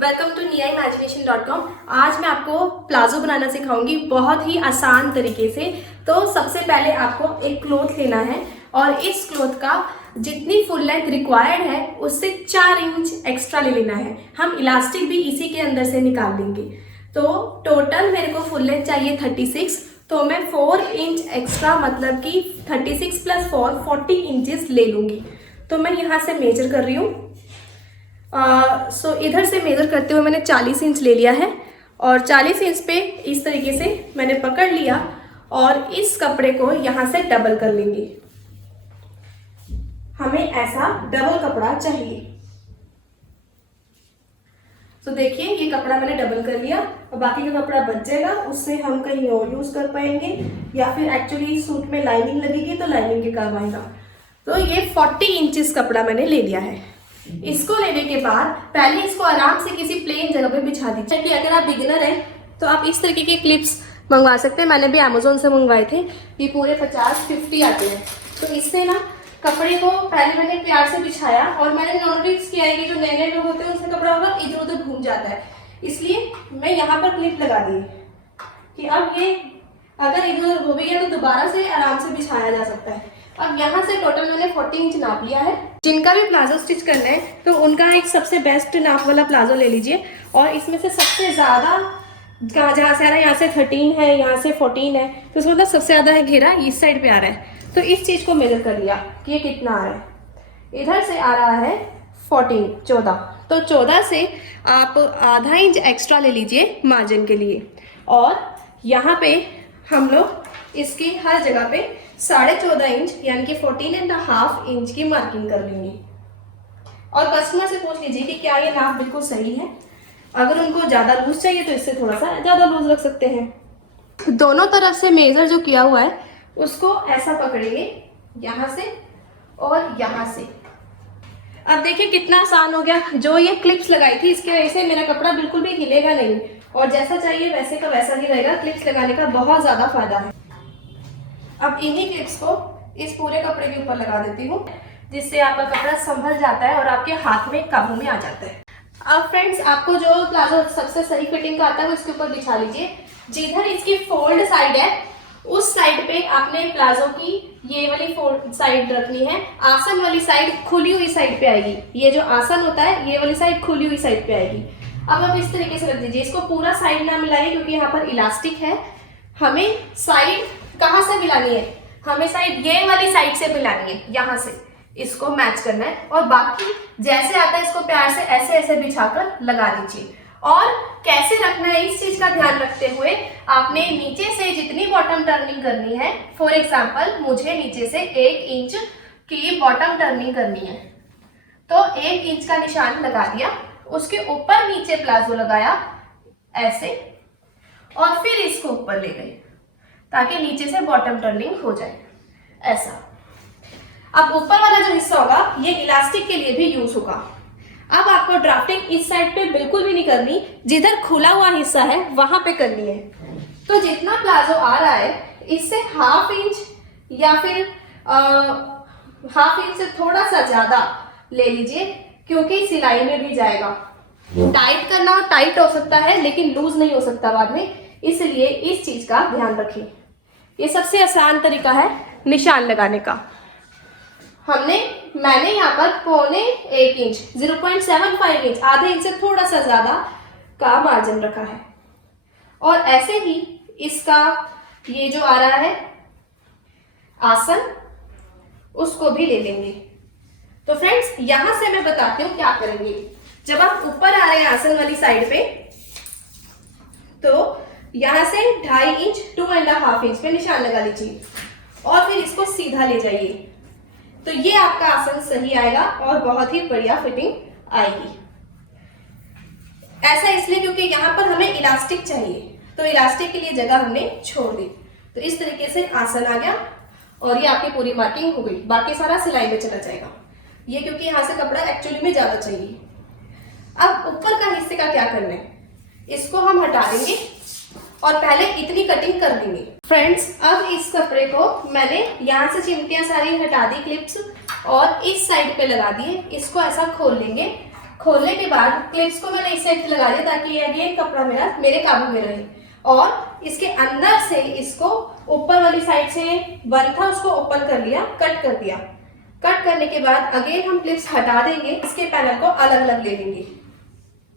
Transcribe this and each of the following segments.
Welcome to niaimagination.com। आज मैं आपको प्लाजो बनाना सिखाऊंगी बहुत ही आसान तरीके से। तो सबसे पहले आपको एक क्लॉथ लेना है और इस क्लॉथ का जितनी फुल लेंथ रिक्वायर्ड है उससे 4 इंच एक्स्ट्रा ले लेना है। हम इलास्टिक भी इसी के अंदर से निकाल देंगे। तो टोटल मेरे को फुल लेंथ चाहिए 36, तो मैं 4 इंच एक्स्ट्रा मतलब कि 36 + 4 40 इंचेस ले लूँगी। तो मैं यहाँ से मेजर कर रही हूँ। सो इधर से मेजर करते हुए मैंने 40 इंच ले लिया है और 40 इंच पे इस तरीके से मैंने पकड़ लिया और इस कपड़े को यहाँ से डबल कर लेंगे। हमें ऐसा डबल कपड़ा चाहिए। तो देखिए ये कपड़ा मैंने डबल कर लिया और बाकी का कपड़ा बच जाएगा, उससे हम कहीं और यूज कर पाएंगे या फिर एक्चुअली सूट में लाइनिंग लगेगी तो लाइनिंग के काम आएगा। तो ये 40 इंचेस कपड़ा मैंने ले लिया है। इसको लेने के बाद पहले इसको आराम से किसी प्लेन जगह पे बिछा दीजिए। कि अगर आप बिगिनर हैं तो आप इस तरीके के क्लिप्स मंगवा सकते हैं। मैंने भी अमेजोन से मंगवाए थे, ये पूरे 50-50 आते हैं। तो इससे ना कपड़े को पहले मैंने प्यार से बिछाया और मैंने नोटिस किया है कि जो नए नए लोग होते हैं उनसे कपड़ा होगा इधर उधर घूम जाता है, इसलिए मैं यहाँ पर क्लिप लगा दी कि अब ये अगर इधर उधर हो गई है तो दोबारा से आराम से बिछाया जा सकता है। अब यहाँ से टोटल मैंने 40 इंच नाप लिया है। जिनका भी प्लाजो स्टिच करना है तो उनका एक सबसे बेस्ट नाप वाला प्लाजो ले लीजिए और इसमें से सबसे ज़्यादा जहाँ से आ रहा है, यहाँ से 13 है, यहाँ से 14 है, तो इसका मतलब सबसे ज़्यादा है घेरा इस साइड पे आ रहा है। तो इस चीज़ को मेजर कर लिया कि ये कितना आ रहा है। इधर से आ रहा है 14, तो 14 से आप आधा इंच एक्स्ट्रा ले लीजिए मार्जिन के लिए और यहाँ पे हम लोग इसकी हर जगह पे 14.5 इंच यानी कि 14.5 इंच की मार्किंग कर लेंगे। और कस्टमर से पूछ लीजिए कि क्या ये नाप बिल्कुल सही है। अगर उनको ज़्यादा लूज चाहिए तो इससे थोड़ा सा ज़्यादा लूज रख सकते हैं। दोनों तरफ से मेजर जो किया हुआ है उसको ऐसा पकड़ेंगे यहाँ से और यहाँ से। अब देखिए कितना आसान हो गया। जो ये क्लिप्स लगाई थी इसकी वजह से मेरा कपड़ा बिल्कुल भी हिलेगा नहीं और जैसा चाहिए वैसे का वैसा ही रहेगा। क्लिप्स लगाने का बहुत ज़्यादा फायदा है। अब इन्हीं क्लिप्स को इस पूरे कपड़े के ऊपर लगा देती हूँ, जिससे आपका कपड़ा संभल जाता है और आपके हाथ में काबू में आ जाता है। अब फ्रेंड्स, आपको जो प्लाजो सबसे सही फिटिंग का आता है वो इसके ऊपर बिछा लीजिए। जिधर इसकी फोल्ड साइड है उस साइड पे आपने प्लाजो की ये वाली फोल्ड साइड रखनी है। आसन वाली साइड खुली हुई साइड पे आएगी। ये जो आसन होता है ये वाली साइड खुली हुई साइड पे आएगी। अब आप इस तरीके से रख दीजिए। इसको पूरा साइड ना मिलाइए क्योंकि यहाँ पर इलास्टिक है। हमें साइड कहाँ से मिलानी है? हमें साइड ये वाली साइड से मिलानी है, यहाँ से इसको मैच करना है और बाकी जैसे आता है इसको प्यार से ऐसे ऐसे बिछाकर लगा दीजिए। और कैसे रखना है इस चीज का ध्यान रखते हुए आपने नीचे से जितनी बॉटम टर्निंग करनी है, फॉर एग्जाम्पल मुझे नीचे से 1 इंच की बॉटम टर्निंग करनी है तो 1 इंच का निशान लगा दिया, उसके ऊपर नीचे प्लाजो लगाया ऐसे और फिर इसको ऊपर ले गए ताकि नीचे से बॉटम टर्निंग हो जाए ऐसा। अब ऊपर वाला जो हिस्सा होगा ये इलास्टिक के लिए भी यूज होगा। अब आपको ड्राफ्टिंग इस साइड पे बिल्कुल भी नहीं करनी, जिधर खुला हुआ हिस्सा है वहां पे करनी है। तो जितना प्लाजो आ रहा है इससे 1/2 इंच या फिर 1/2 इंच से थोड़ा सा ज्यादा ले लीजिए क्योंकि सिलाई में भी जाएगा। टाइट करना हो टाइट हो सकता है लेकिन लूज नहीं हो सकता बाद में, इसलिए इस चीज का ध्यान रखें। ये सबसे आसान तरीका है निशान लगाने का। मैंने यहाँ पर 1.25 इंच 0.75 इंच आधे इंच से थोड़ा सा ज्यादा का मार्जिन रखा है और ऐसे ही इसका ये जो आ रहा है आसन उसको भी ले लेंगे। तो फ्रेंड्स यहां से मैं बताती हूँ क्या करेंगे। जब आप ऊपर आ रहे हैं आसन वाली साइड पे तो यहां से 2.5 इंच 2.5 इंच पे निशान लगा लीजिए और फिर इसको सीधा ले जाइए। तो ये आपका आसन सही आएगा और बहुत ही बढ़िया फिटिंग आएगी। ऐसा इसलिए क्योंकि यहाँ पर हमें इलास्टिक चाहिए, तो इलास्टिक के लिए जगह हमने छोड़ दी। तो इस तरीके से आसन आ गया और ये आपकी पूरी मार्किंग हो गई। बाकी सारा सिलाई में चला जाएगा ये क्योंकि यहाँ से कपड़ा एक्चुअली में ज्यादा चाहिए। अब ऊपर का हिस्से का क्या करना है, इसको हम हटा देंगे और पहले इतनी कटिंग कर देंगे। फ्रेंड्स अब इस कपड़े को मैंने यहाँ से चिमटियां सारी हटा दी क्लिप्स और इस साइड पे लगा दिए। इसको ऐसा खोल लेंगे खोलने के बाद क्लिप्स को मैंने इस साइड लगा दिया ताकि ये कपड़ा मेरे काबू में रहे। और इसके अंदर से इसको ऊपर वाली साइड से बंद था उसको ओपन कर लिया, कट कर दिया। कट करने के बाद अगेन हम क्लिप्स हटा देंगे, इसके पैनल को अलग अलग ले लेंगे।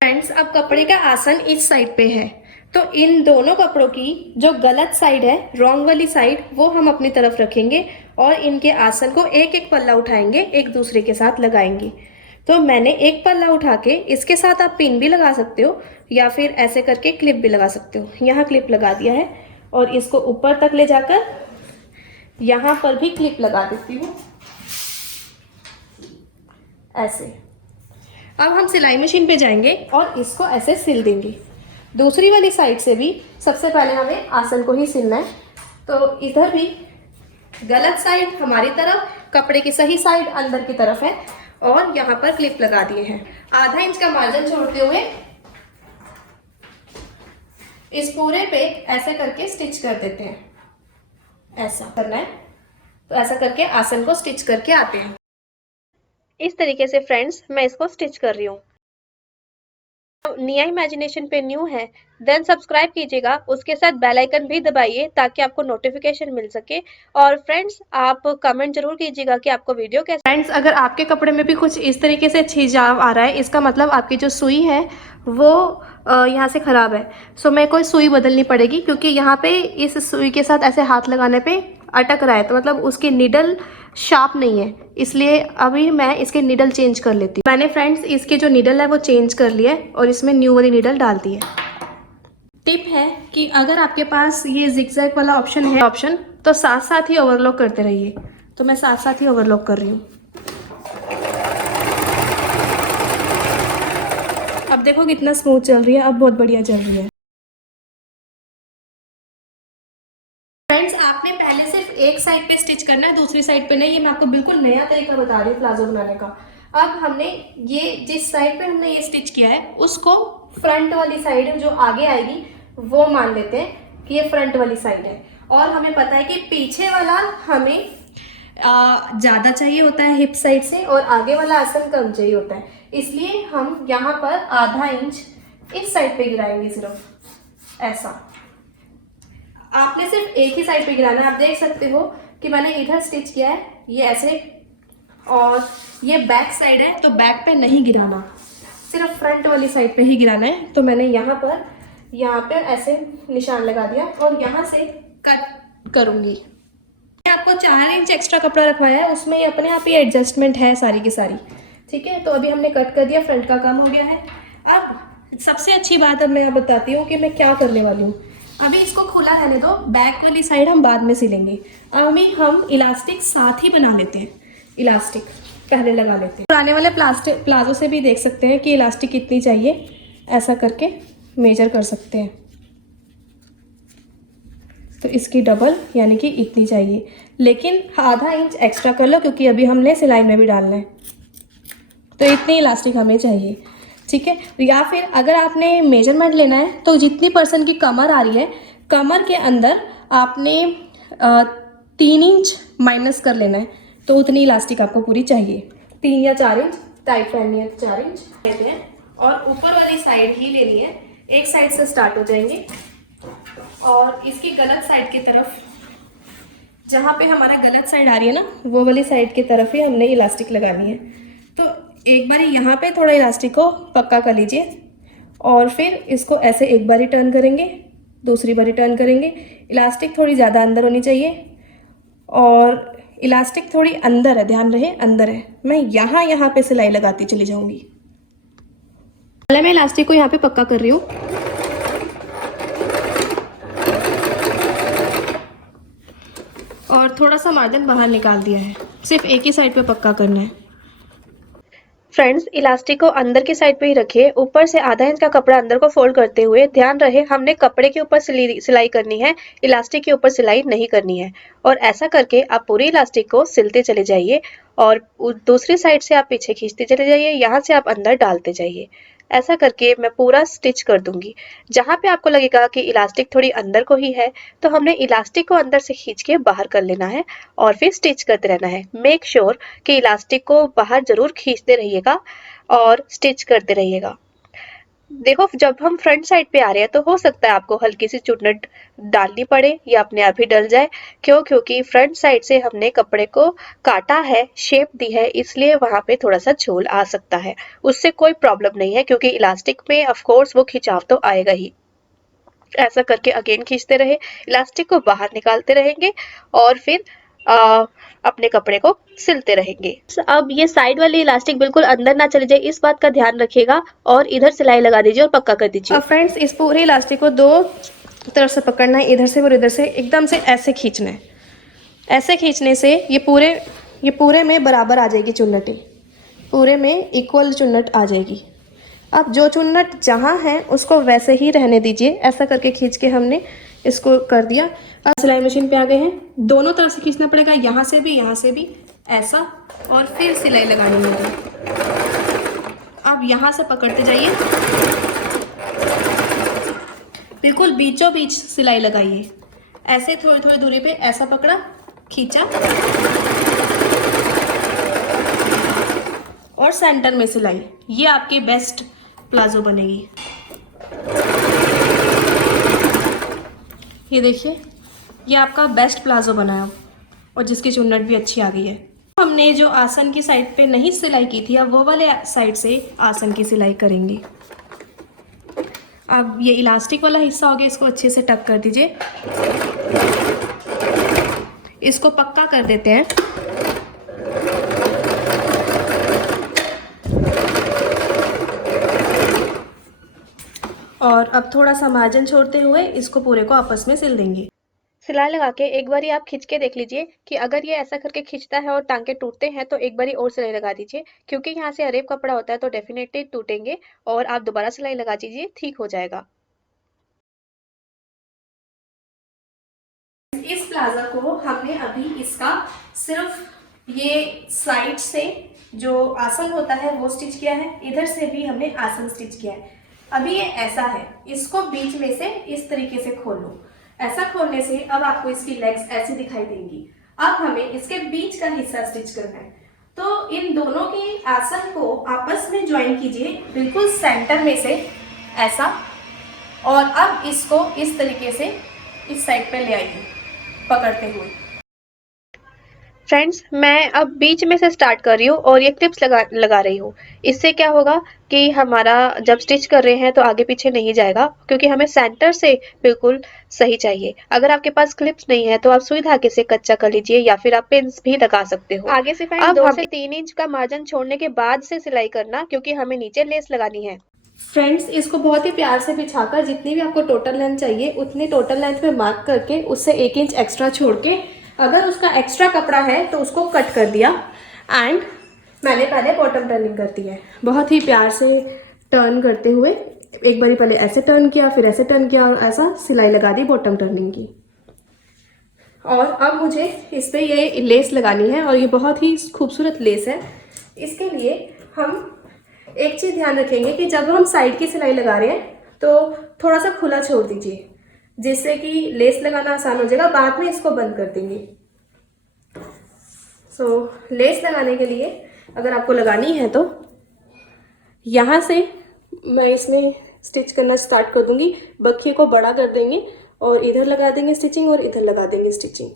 फ्रेंड्स, अब कपड़े का आसन इस साइड पे है, तो इन दोनों कपड़ों की जो गलत साइड है, रॉन्ग वाली साइड, वो हम अपनी तरफ रखेंगे और इनके आसन को एक एक पल्ला उठाएंगे, एक दूसरे के साथ लगाएंगे। तो मैंने एक पल्ला उठा के इसके साथ आप पिन भी लगा सकते हो या फिर ऐसे करके क्लिप भी लगा सकते हो। यहाँ क्लिप लगा दिया है और इसको ऊपर तक ले जाकर यहाँ पर भी क्लिप लगा देती हूँ ऐसे। अब हम सिलाई मशीन पे जाएंगे और इसको ऐसे सिल देंगे। दूसरी वाली साइड से भी सबसे पहले हमें आसन को ही सिलना है। तो इधर भी गलत साइड हमारी तरफ, कपड़े की सही साइड अंदर की तरफ है और यहाँ पर क्लिप लगा दिए हैं। आधा इंच का मार्जिन छोड़ते हुए इस पूरे पे ऐसे करके स्टिच कर देते हैं। ऐसा करना है, तो ऐसा करके आसन को स्टिच करके आते हैं। इस तरीके से फ्रेंड्स मैं इसको स्टिच कर रही हूँ। निया इमेजिनेशन पे न्यू है देन सब्सक्राइब कीजिएगा, उसके साथ बेल आइकन भी दबाइए ताकि आपको नोटिफिकेशन मिल सके। और फ्रेंड्स, आप कमेंट जरूर कीजिएगा कि आपको वीडियो कैसे। फ्रेंड्स, अगर आपके कपड़े में भी कुछ इस तरीके से छिजाव आ रहा है, इसका मतलब आपकी जो सुई है वो यहाँ से ख़राब है। सो मेरे को सुई बदलनी पड़ेगी क्योंकि यहाँ पे इस सुई के साथ ऐसे हाथ लगाने पे अटक रहा है, तो मतलब उसकी निडल शार्प नहीं है, इसलिए अभी मैं इसके निडल चेंज कर लेती हूँ। मैंने फ्रेंड्स इसके जो निडल है वो चेंज कर लिया है और इसमें न्यू वाली निडल डाल दी है। टिप है कि अगर आपके पास ये जिगजैग वाला ऑप्शन तो साथ साथ ही ओवरलॉक करते रहिए। तो मैं साथ साथ ही ओवरलॉक कर रही हूँ। अब देखो कितना स्मूथ चल रही है, अब बहुत बढ़िया चल रही है। फ्रेंड्स, आपने पहले सिर्फ एक साइड पे स्टिच करना है, दूसरी साइड पे नहीं। ये मैं आपको बिल्कुल नया तरीका बता रही हूँ प्लाजो बनाने का। अब हमने ये जिस साइड पे हमने ये स्टिच किया है उसको फ्रंट वाली साइड जो आगे आएगी वो मान लेते हैं कि ये फ्रंट वाली साइड है। और हमें पता है कि पीछे वाला हमें ज़्यादा चाहिए होता है हिप साइड से और आगे वाला आसन कम चाहिए होता है, इसलिए हम यहाँ पर आधा इंच इस साइड पे गिराएंगे सिर्फ ऐसा। आपने सिर्फ एक ही साइड पे गिराना है। आप देख सकते हो कि मैंने इधर स्टिच किया है ये ऐसे, और ये बैक साइड है तो बैक पे नहीं गिराना, सिर्फ फ्रंट वाली साइड पे ही गिराना है। तो मैंने यहाँ पे ऐसे निशान लगा दिया और यहाँ से कट करूँगी। आपको 4 इंच एक्स्ट्रा कपड़ा रखवाया है, उसमें ये अपने आप ही एडजस्टमेंट है सारी की सारी, ठीक है। तो अभी हमने कट कर दिया, फ्रंट का काम हो गया है। अब सबसे अच्छी बात अब मैं बताती हूँ कि मैं क्या करने वाली हूँ। अभी इसको खुला रहने दो, बैक वाली साइड हम बाद में सिलेंगे। अभी हम इलास्टिक साथ ही बना लेते हैं, इलास्टिक पहले लगा लेते हैं। पुराने वाले प्लाजो से भी देख सकते हैं कि इलास्टिक कितनी चाहिए, ऐसा करके मेजर कर सकते हैं। तो इसकी डबल यानी कि इतनी चाहिए, लेकिन आधा इंच एक्स्ट्रा कर लो क्योंकि अभी हमने सिलाई में भी डालना है। तो इतनी इलास्टिक हमें चाहिए, ठीक है। या फिर अगर आपने मेजरमेंट लेना है तो जितनी पर्सन की कमर आ रही है, कमर के अंदर आपने 3 इंच माइनस कर लेना है, तो उतनी इलास्टिक आपको पूरी चाहिए। 3 या 4 इंच, टाइट पहननी है 4 इंच लेते हैं और ऊपर वाली साइड ही लेनी है। एक साइड से स्टार्ट हो जाएंगे और इसकी गलत साइड की तरफ, जहाँ पे हमारा गलत साइड आ रही है ना, वो वाली साइड की तरफ ही हमने इलास्टिक लगानी है। तो एक बार यहाँ पे थोड़ा इलास्टिक को पक्का कर लीजिए और फिर इसको ऐसे एक बार टर्न करेंगे, दूसरी बार टर्न करेंगे। इलास्टिक थोड़ी ज़्यादा अंदर होनी चाहिए और इलास्टिक थोड़ी अंदर है, ध्यान रहे अंदर है। मैं यहाँ पे सिलाई लगाती चली जाऊँगी। पहले मैं इलास्टिक को यहाँ पे पक्का कर रही हूँ। और थोड़ा सा मार्जिन बाहर निकाल दिया है, सिर्फ एक ही साइड पे पक्का करना है। फ्रेंड्स, इलास्टिक को अंदर की साइड पे ही रखिए। ऊपर से आधा इंच का कपड़ा अंदर को फोल्ड करते हुए ध्यान रहे हमने कपड़े के ऊपर सिलाई करनी है, इलास्टिक के ऊपर सिलाई नहीं करनी है। और ऐसा करके आप पूरी इलास्टिक को सिलते चले जाइए और दूसरी साइड से आप पीछे खींचते चले जाइए, यहाँ से आप अंदर डालते जाइए। ऐसा करके मैं पूरा स्टिच कर दूंगी। जहाँ पे आपको लगेगा कि इलास्टिक थोड़ी अंदर को ही है, तो हमने इलास्टिक को अंदर से खींच के बाहर कर लेना है और फिर स्टिच करते रहना है। मेक श्योर कि इलास्टिक को बाहर जरूर खींचते रहिएगा और स्टिच करते रहिएगा। देखो, जब हम फ्रंट साइड पे आ रहे हैं तो हो सकता है आपको हल्की सी चुन्नट डालनी पड़े या अपने आप ही डल जाए। क्योंकि फ्रंट साइड से हमने कपड़े को काटा है, शेप दी है, इसलिए वहां पे थोड़ा सा झोल आ सकता है। उससे कोई प्रॉब्लम नहीं है, क्योंकि इलास्टिक में ऑफ कोर्स वो खिंचाव तो आएगा ही। ऐसा करके अगेन खींचते रहे, इलास्टिक को बाहर निकालते रहेंगे और फिर अपने कपड़े को सिलते रहेंगे। अब ये साइड वाली इलास्टिक बिल्कुल अंदर ना चली जाए, इस बात का ध्यान रखिएगा और इधर सिलाई लगा दीजिए और पक्का कर दीजिए। अब फ्रेंड्स, इस पूरे इलास्टिक को दो तरफ से पकड़ना है, इधर से और इधर से एकदम से ऐसे खींचना है। ऐसे खींचने से ये पूरे में बराबर आ जाएगी चुन्नटें, पूरे में इक्वल चुन्नट आ जाएगी। अब जो चुन्नट जहाँ है उसको वैसे ही रहने दीजिए। ऐसा करके खींच के हमने इसको कर दिया। अब सिलाई मशीन पे आ गए हैं, दोनों तरफ से खींचना पड़ेगा, यहाँ से भी ऐसा, और फिर सिलाई लगानी होगी। अब यहाँ से पकड़ते जाइए, बिल्कुल बीचों बीच सिलाई लगाइए। ऐसे थोड़ी थोड़ी दूरी पे ऐसा पकड़ा, खींचा और सेंटर में सिलाई। ये आपकी बेस्ट प्लाजो बनेगी। ये देखिए, ये आपका बेस्ट प्लाजो बना है और जिसकी चुन्नट भी अच्छी आ गई है। हमने जो आसन की साइड पे नहीं सिलाई की थी, अब वो वाले साइड से आसन की सिलाई करेंगे। अब ये इलास्टिक वाला हिस्सा हो गया, इसको अच्छे से टक कर दीजिए। इसको पक्का कर देते हैं। और अब थोड़ा सा मार्जिन छोड़ते हुए इसको पूरे को आपस में सिल देंगे। सिलाई लगा के एक बारी आप खींच के देख लीजिए कि अगर ये ऐसा करके खींचता है और टांके टूटते हैं तो एक बारी और सिलाई लगा दीजिए, क्योंकि यहाँ से अरेब कपड़ा होता है तो डेफिनेटली टूटेंगे। और आप दोबारा सिलाई लगा दीजिए, ठीक हो जाएगा। इस प्लाजा को हमने अभी इसका सिर्फ ये साइड से जो आसन होता है वो स्टिच किया है, इधर से भी हमने आसन स्टिच किया है। अभी ये ऐसा है, इसको बीच में से इस तरीके से खोल लो। ऐसा खोलने से अब आपको इसकी लेग्स ऐसी दिखाई देंगी। अब हमें इसके बीच का हिस्सा स्टिच करना है, तो इन दोनों के आसन को आपस में ज्वाइन कीजिए, बिल्कुल सेंटर में से ऐसा। और अब इसको इस तरीके से इस साइड पे ले आइए पकड़ते हुए। फ्रेंड्स, मैं अब बीच में से स्टार्ट कर रही हूँ और ये क्लिप्स लगा रही हूँ। इससे क्या होगा कि हमारा जब स्टिच कर रहे हैं तो आगे पीछे नहीं जाएगा, क्योंकि हमें सेंटर से बिल्कुल सही चाहिए। अगर आपके पास क्लिप्स नहीं है तो आप सुई धागे से कच्चा कर लीजिए या फिर आप पिन्स भी लगा सकते हो। आगे से फ्रेंड्स 2 से 3 इंच का मार्जिन छोड़ने के बाद से सिलाई करना, क्योंकि हमें नीचे लेस लगानी है। फ्रेंड्स, इसको बहुत ही प्यार से बिछाकर जितनी भी आपको टोटल लेंथ चाहिए उतनी टोटल लेंथ पे मार्क करके उससे 1 इंच एक्स्ट्रा छोड़ के, अगर उसका एक्स्ट्रा कपड़ा है तो उसको कट कर दिया। एंड मैंने पहले बॉटम टर्निंग कर दी है, बहुत ही प्यार से टर्न करते हुए। एक बारी पहले ऐसे टर्न किया, फिर ऐसे टर्न किया और ऐसा सिलाई लगा दी बॉटम टर्निंग की। और अब मुझे इस पर ये लेस लगानी है और ये बहुत ही खूबसूरत लेस है। इसके लिए हम एक चीज़ ध्यान रखेंगे कि जब हम साइड की सिलाई लगा रहे हैं तो थोड़ा सा खुला छोड़ दीजिए, जिससे कि लेस लगाना आसान हो जाएगा। बाद में इसको बंद कर देंगे। लेस लगाने के लिए अगर आपको लगानी है तो यहाँ से मैं इसमें स्टिच करना स्टार्ट कर दूंगी। बखिए को बड़ा कर देंगे और इधर लगा देंगे स्टिचिंग और इधर लगा देंगे स्टिचिंग,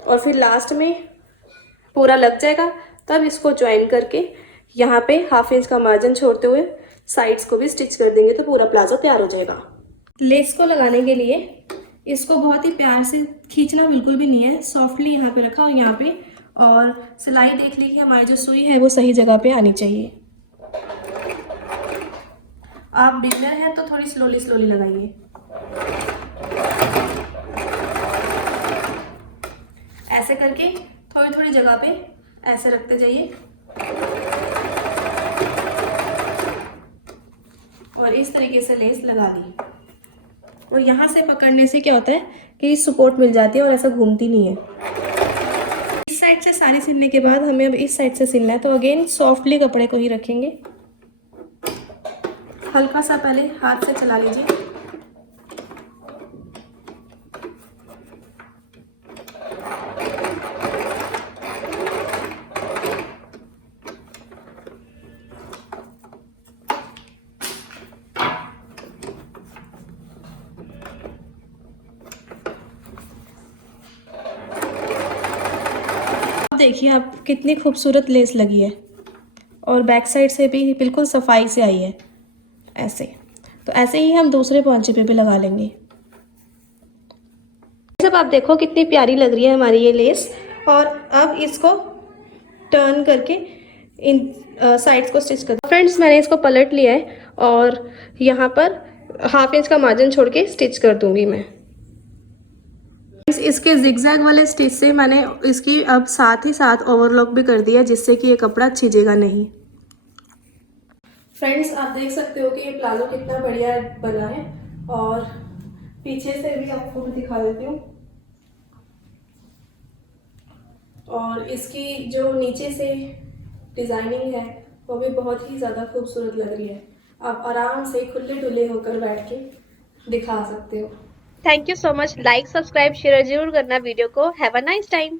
और फिर लास्ट में पूरा लग जाएगा। तब इसको ज्वाइन करके यहाँ पे 1/2 इंच का मार्जिन छोड़ते हुए साइड्स को भी स्टिच कर देंगे तो पूरा प्लाजो तैयार हो जाएगा। लेस को लगाने के लिए इसको बहुत ही प्यार से खींचना बिल्कुल भी नहीं है, सॉफ्टली यहाँ पे रखा और यहाँ पे, और सिलाई देख ली कि हमारी जो सुई है वो सही जगह पे आनी चाहिए। आप बिगनर हैं तो थोड़ी स्लोली स्लोली लगाइए। ऐसे करके थोड़ी थोड़ी जगह पे ऐसे रखते जाइए और इस तरीके से लेस लगा दी। और यहाँ से पकड़ने से क्या होता है कि सपोर्ट मिल जाती है और ऐसा घूमती नहीं है। इस साइड से सारी सिलने के बाद हमें अब इस साइड से सिलना है, तो अगेन सॉफ्टली कपड़े को ही रखेंगे हल्का सा पहले हाथ से चला लीजिए। देखिए आप कितनी खूबसूरत लेस लगी है और बैक साइड से भी बिल्कुल सफाई से आई है ऐसे। तो ऐसे ही हम दूसरे पौंचे पे भी लगा लेंगे। सब आप देखो कितनी प्यारी लग रही है हमारी ये लेस। और अब इसको टर्न करके इन साइड्स को स्टिच कर। फ्रेंड्स मैंने इसको पलट लिया है और यहाँ पर 1/2 इंच का मार्जिन छोड़ के स्टिच कर दूंगी मैं। इसके जिगजैग वाले स्टिच से मैंने इसकी अब साथ ही साथ ओवरलॉक भी कर दिया, जिससे कि ये कपड़ा छिजेगा नहीं। फ्रेंड्स आप देख सकते हो कि ये प्लाजो कितना बढ़िया बना है और पीछे से भी आपको मैं दिखा देती हूँ। और इसकी जो नीचे से डिज़ाइनिंग है वो भी बहुत ही ज़्यादा खूबसूरत लग रही है। आप आराम से खुले डुले होकर बैठ के दिखा सकते हो। Thank you so much. Like, subscribe, share जरूर करना वीडियो को। Have a nice time.